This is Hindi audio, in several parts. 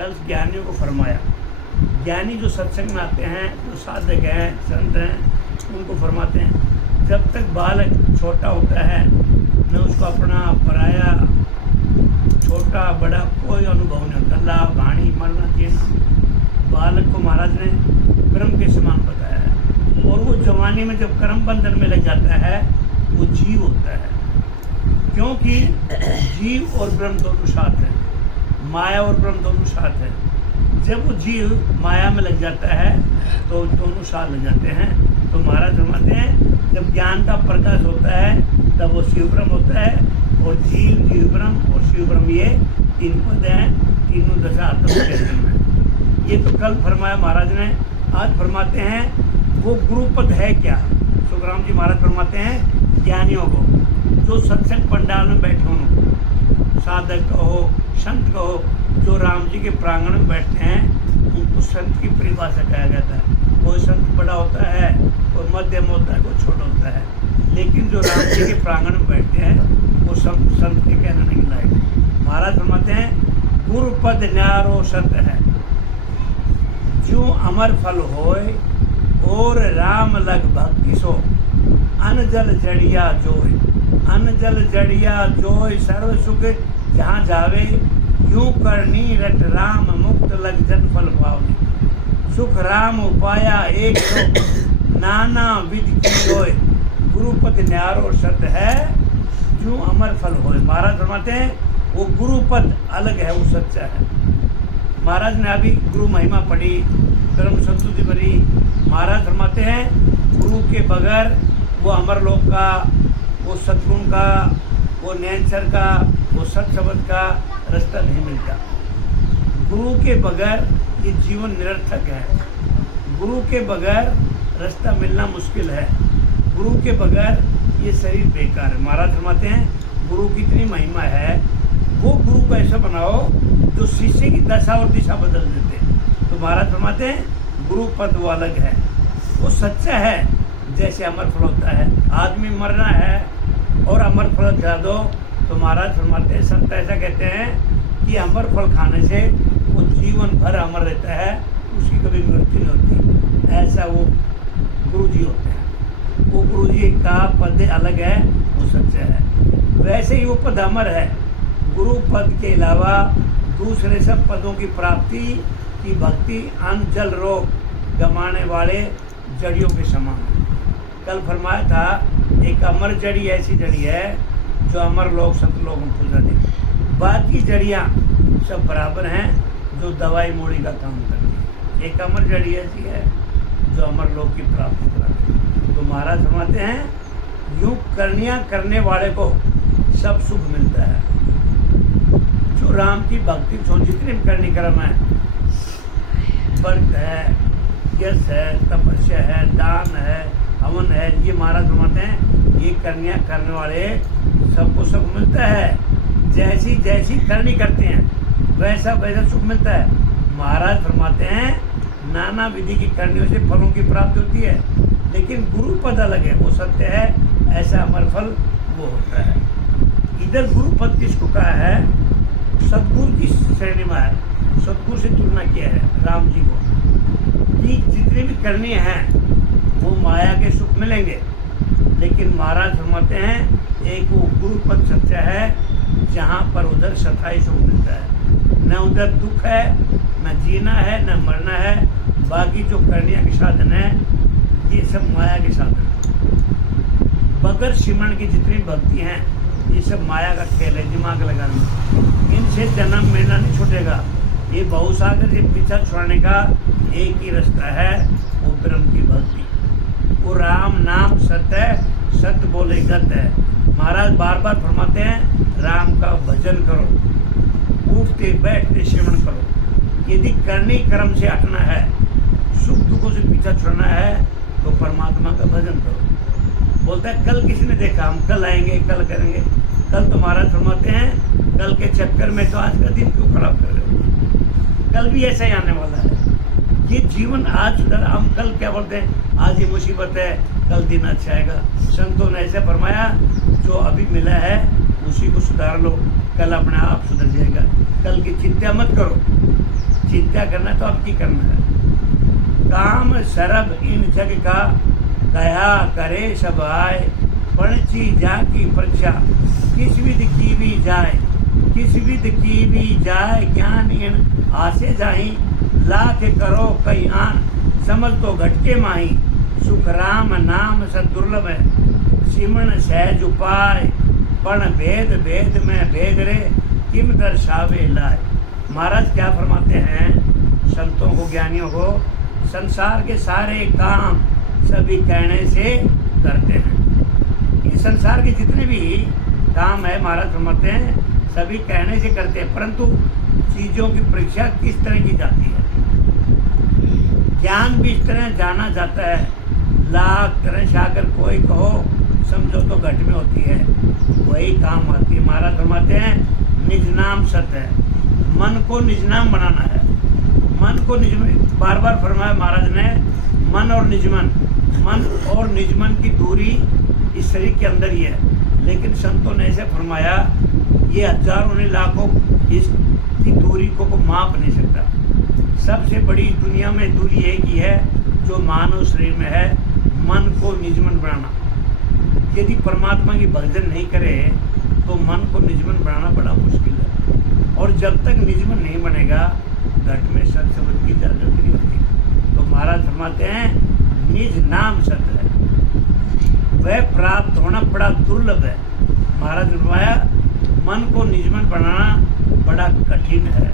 कल ज्ञानियों को फरमाया, ज्ञानी जो सत्संग में आते हैं, जो साधक हैं, संत हैं, उनको फरमाते हैं जब तक बालक छोटा होता है न उसको अपना पराया छोटा बड़ा कोई अनुभव नहीं होता, लाभ हानि मरना जीना। बालक को महाराज ने ब्रह्म के समान बताया है, और वो जवानी में जब कर्म बंधन में लग जाता है वो जीव होता है, क्योंकि जीव और ब्रह्म दोनों साथ हैं, माया और ब्रह्म दोनों साथ हैं। जब वो जीव माया में लग जाता है तो दोनों साथ लग जाते हैं। तो महाराज फरमाते हैं जब ज्ञान का प्रकाश होता है तब वो शिव ब्रह्म होता है, और जीव ब्रह्म और शिव ब्रह्म ये तीन पद हैं, तीनों दशा आत्म चैतन्य में। ये तो कल फरमाया महाराज ने। आज फरमाते हैं वो गुरु पद है क्या। सुखराम जी महाराज फरमाते हैं ज्ञानियों को, जो सत्संग पंडाल में बैठे उनको, साधक कहो संत कहो, जो राम जी के प्रांगण में बैठते हैं उनको संत की परिभाषा कहा जाता है। कोई संत बड़ा होता है, कोई मध्यम होता है, कोई छोटा होता है, लेकिन जो राम जी के प्रांगण में बैठते हैं वो सब संत के कहने नहीं लायक। महाराज फरमाते हैं गुरु पद न्यारो सत है, जो अमर फल होए और राम लग भक्ति सो, अन जल जड़िया जोय, अन जल जड़िया जोय सर्व सुख जहाँ जावे, यूं करनी रट राम मुक्त लग जन फल पावे, सुख राम उपाया एक सो नाना विध की होय, गुरुपद न्यारो सत है जो अमर फल होए। महाराज फरमाते हैं वो गुरुपद अलग है, वो सच्चा है। महाराज ने अभी गुरु महिमा पढ़ी, कर्म संतुति पढ़ी। महाराज फरमाते हैं गुरु के बगैर वो अमर लोक का, वो सद्गुण का, वो नैनसर का, वो सत शब्द का रास्ता नहीं मिलता। गुरु के बगैर ये जीवन निरर्थक है, गुरु के बगैर रास्ता मिलना मुश्किल है, गुरु के बगैर ये शरीर बेकार है। महाराज फरमाते हैं गुरु की इतनी महिमा है, वो गुरु को ऐसा बनाओ जो शिष्य की दशा और दिशा बदल देते। तो महाराज फरमाते हैं गुरु पद वो अलग है, वो सच्चा है। जैसे अमर फल होता है, आदमी मरना है और अमर फल खिला दो, तो महाराज फरमाते हैं संत ऐसा कहते हैं कि अमर फल खाने से वो जीवन भर अमर रहता है, उसकी कभी मृत्यु नहीं होती। ऐसा वो गुरु जी होते हैं, वो गुरु जी का पद अलग है, वो सच्चा है। वैसे ही वो पद अमर है। गुरु पद के अलावा दूसरे सब पदों की प्राप्ति की भक्ति अन्न जल रोग गमाने वाले जड़ियों के समान। कल फरमाया था एक अमर जड़ी ऐसी जड़ी है जो अमर लोग सतलोक में पूजा दे, बाकी जड़ियाँ सब बराबर हैं जो दवाई मूड़ी का काम करती है। एक अमर जड़ी ऐसी है जो अमर लोक की प्राप्ति कराती है। तो महाराज फरमाते हैं यूँ करनियाँ करने वाले को सब सुख मिलता है। जो राम की भक्ति जितने भी करनी कर्म है, व्रत है, यश है, तपस्या है, दान है, हवन है, ये महाराज फरमाते हैं ये करनियाँ करने वाले सबको सुख मिलता है। जैसी जैसी करनी करते हैं वैसा वैसा सुख मिलता है। महाराज फरमाते हैं नाना विधि की करनियों से फलों की प्राप्ति होती है, लेकिन गुरु पद अलग है, वो सत्य है, ऐसा अमर फल वो होता है। इधर गुरु पद किसको कहा है? सदगुरु की श्रेणी में है, सदगुरु से तुलना किया है राम जी को कि जितनी भी करनी है वो माया के सुख मिलेंगे, लेकिन महाराज फरमाते हैं एक वो गुरु पद सच्चा है जहाँ पर उधर सथाई सुख मिलता है, न उधर दुख है, न जीना है, न मरना है। बाकी जो करनिया के साधन है ये सब माया के साधन है। बगैर सिमरण की जितनी भक्ति हैं ये सब माया का खेल है, दिमाग लगाना। इनसे जन्म मिलना नहीं छूटेगा। ये बहुसागर से पीछा छुड़ाने का एक ही रास्ता है, वो ब्रह्म की भक्ति। वो राम नाम सत्य है, सत्य बोले गत है। महाराज बार बार फरमाते हैं राम का भजन करो, उठते बैठते श्रवण करो। यदि करनी कर्म से हटना है, सुख दुखों से पीछा छुड़ाना है, तो परमात्मा का भजन करो। बोलता है कल किसी ने देखा, हम कल आएंगे, कल करेंगे। कल तो महाराज फरमाते हैं कल के चक्कर में तो आज का दिन क्यों खराब कर रहे हो? कल भी ऐसा ही आने वाला है। ये जीवन आज सुधर, हम कल क्या बोलते हैं आज ये मुसीबत है, कल दिन अच्छा आएगा। संतों ने ऐसे फरमाया जो अभी मिला है उसी को सुधार लो, कल अपने आप सुधर जाएगा। कल की चिंता मत करो। चिंता करना तो अब की करना है। काम सरब इन जग का दया करे सब आए, पणची जा की परीक्षा किस विध की भी जाए, किस विध की भी जाए ज्ञान इन आसे जाही, लाख करो कई आन समझ तो घटके माही, सुख राम नाम सत दुर्लभ है, सिमरण सहज उपाय, पण भेद भेद में भेद रे किम दर्शावे लाए। महाराज क्या फरमाते हैं संतों को, ज्ञानियों को, संसार के सारे काम सभी कहने से करते हैं। इस संसार के जितने भी काम है महाराज फरमाते हैं सभी कहने से करते हैं, परंतु चीज़ों की परीक्षा किस तरह की जाती है। ज्ञान भी इस तरह जाना जाता है, लाख तरह से आकर कोई कहो समझो तो घट में होती है, वही काम आती है। महाराज फरमाते हैं निज नाम सत्य है, मन को निज नाम बनाना है। मन को निजमन, बार बार फरमाया महाराज ने, मन और निजमन, मन और निजमन की दूरी इस शरीर के अंदर ही है, लेकिन संतों ने ऐसे फरमाया ये हजारों ने लाखों इसकी दूरी को माप नहीं सकता। सबसे बड़ी दुनिया में दूरी एक ही है जो मानव शरीर में है, मन को निजमन बनाना। यदि परमात्मा की भजन नहीं करे तो मन को निजमन बनाना बड़ा मुश्किल है, और जब तक निजमन नहीं बनेगा घट में सत शब्द की जागृति नहीं होती। तो महाराज फरमाते हैं निज नाम सत्य है, वह प्राप्त होना बड़ा दुर्लभ है। महाराज ने फरमाया मन को निजमन बनाना बड़ा कठिन है,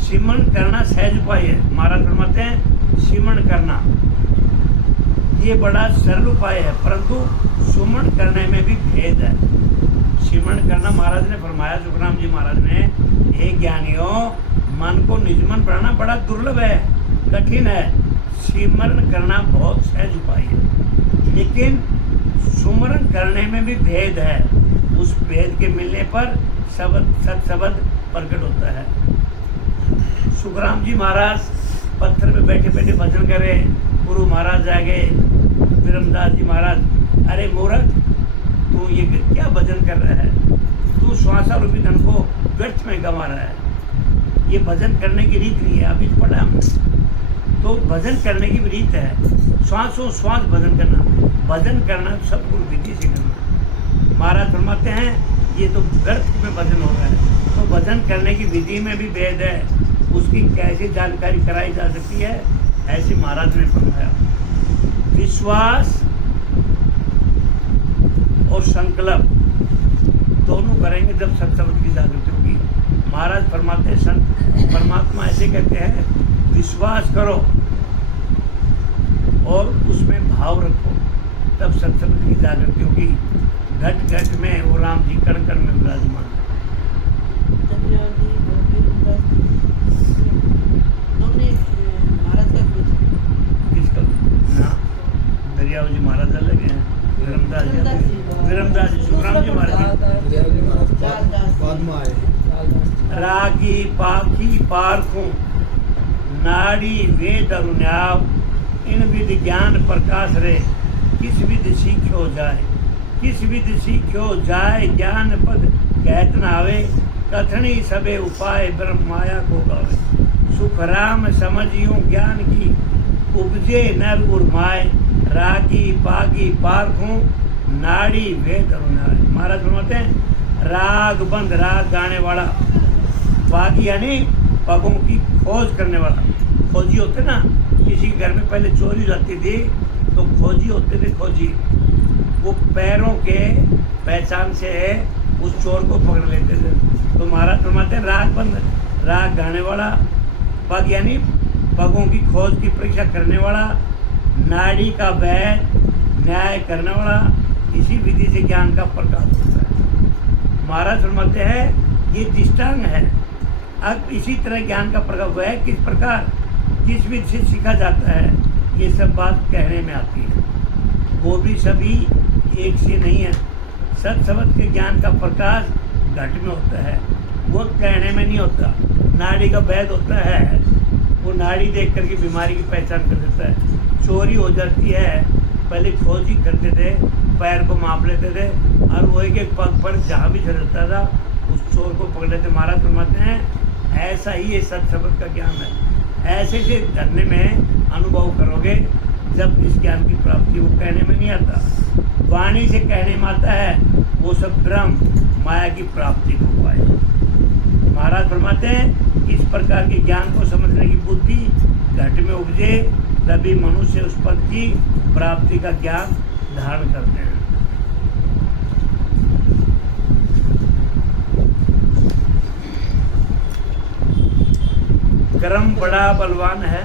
सिमरण करना सहज उपाय है। महाराज फरमाते हैं सिमरण करना ये बड़ा सरल उपाय है, परंतु सुमरण करने में भी भेद है। सिमरण करना महाराज ने फरमाया, सुखराम जी महाराज ने, हे ज्ञानियों मन को निजमन बनाना बड़ा दुर्लभ है, कठिन है, सिमरण करना बहुत सहज उपाय है, लेकिन सुमरण करने में भी भेद है। उस भेद के मिलने पर सत शब्द प्रकट होता है। सुखराम जी महाराज पत्थर पे बैठे बैठे भजन करें, गुरु महाराज आ गए, विरमदास जी महाराज, अरे मूर्ख तू ये क्या भजन कर रहा है, तू श्वासा रूपी धन को व्यर्थ में गंवा रहा है, ये भजन करने की रीत नहीं है। अभी तो पढ़ा हमने, तो भजन करने की भी रीत है, श्वासों श्वास भजन करना, भजन करना सदगुरु विधि से करना। महाराज फरमाते हैं ये तो व्यर्थ में भजन हो रहा है, तो भजन करने की विधि में भी भेद है, उसकी कैसे जानकारी कराई जा सकती है, ऐसे महाराज ने फरमाया। विश्वास और संकल्प दोनों करेंगे जब सत्संग की जागृति होगी। महाराज फरमाते हैं संत परमात्मा ऐसे कहते हैं विश्वास करो और उसमें भाव रखो, तब सत्संग की जागृति होगी। घट घट में वो राम जी कण कण में विराजमान है। किसका ना दरियाव जी महाराज अलग हैं, विरमदास जी सुखराम जी महाराज बाद में आए। रागी पाखी पारखूं नाड़ी वेद अरुण्याव, इन विधि ज्ञान प्रकाश रे किस विधि सीख्यो जाए, किस विधि सीख्यो जाए ज्ञान पद कहत न आवे, कथनी सबे उपाय ब्रह्म माया को गावे, सुख राम समझियो ज्ञान की उपजे नर उर्माए, रागी पागी पारखूं नाड़ी वेद अरुण्याव। महाराज फरमाते हैं राग बंद, राग गाने वाला, बागी यानी पगों की खोज करने वाला, खोजी होते ना, किसी के घर में पहले चोरी हो जाती थी तो खोजी होते थे, खोजी वो पैरों के पहचान से उस चोर को पकड़ लेते थे। तो महाराज फरमाते हैं राग बंद, राग गाने वाला, पग यानी पगों की खोज की परीक्षा करने वाला, नाड़ी का वैध न्याय करने वाला, इसी विधि से ज्ञान का प्रकाश होता है। महाराज फरमाते हैं ये दृष्टांग है। अब इसी तरह ज्ञान का प्रकाश हुआ है, किस प्रकार किस विधि से सीखा जाता है, ये सब बात कहने में आती है। वो भी सभी एक से नहीं है। सत शब्द के ज्ञान का प्रकाश घट में होता है, वो कहने में नहीं होता। नाड़ी का भेद होता है, वो नाड़ी देख करके बीमारी की पहचान कर देता है। चोरी हो जाती है, पहले खोज ही करते थे, पैर को माप लेते थे और वो एक एक पग पर जहाँ भी चलता था उस चोर को पकड़ लेते। महाराज फरमाते हैं ऐसा ही ये सब शब्द का ज्ञान है। ऐसे से धरने में अनुभव करोगे जब इस ज्ञान की प्राप्ति, वो कहने में नहीं आता, वाणी से कहने में आता है, वो सब ब्रह्म माया की प्राप्ति को पाए। महाराज फरमाते हैं इस प्रकार के ज्ञान को समझने की बुद्धि घट में उपजे, तभी मनुष्य उस पद की प्राप्ति का ज्ञान धारण करते हैं। कर्म बड़ा बलवान है,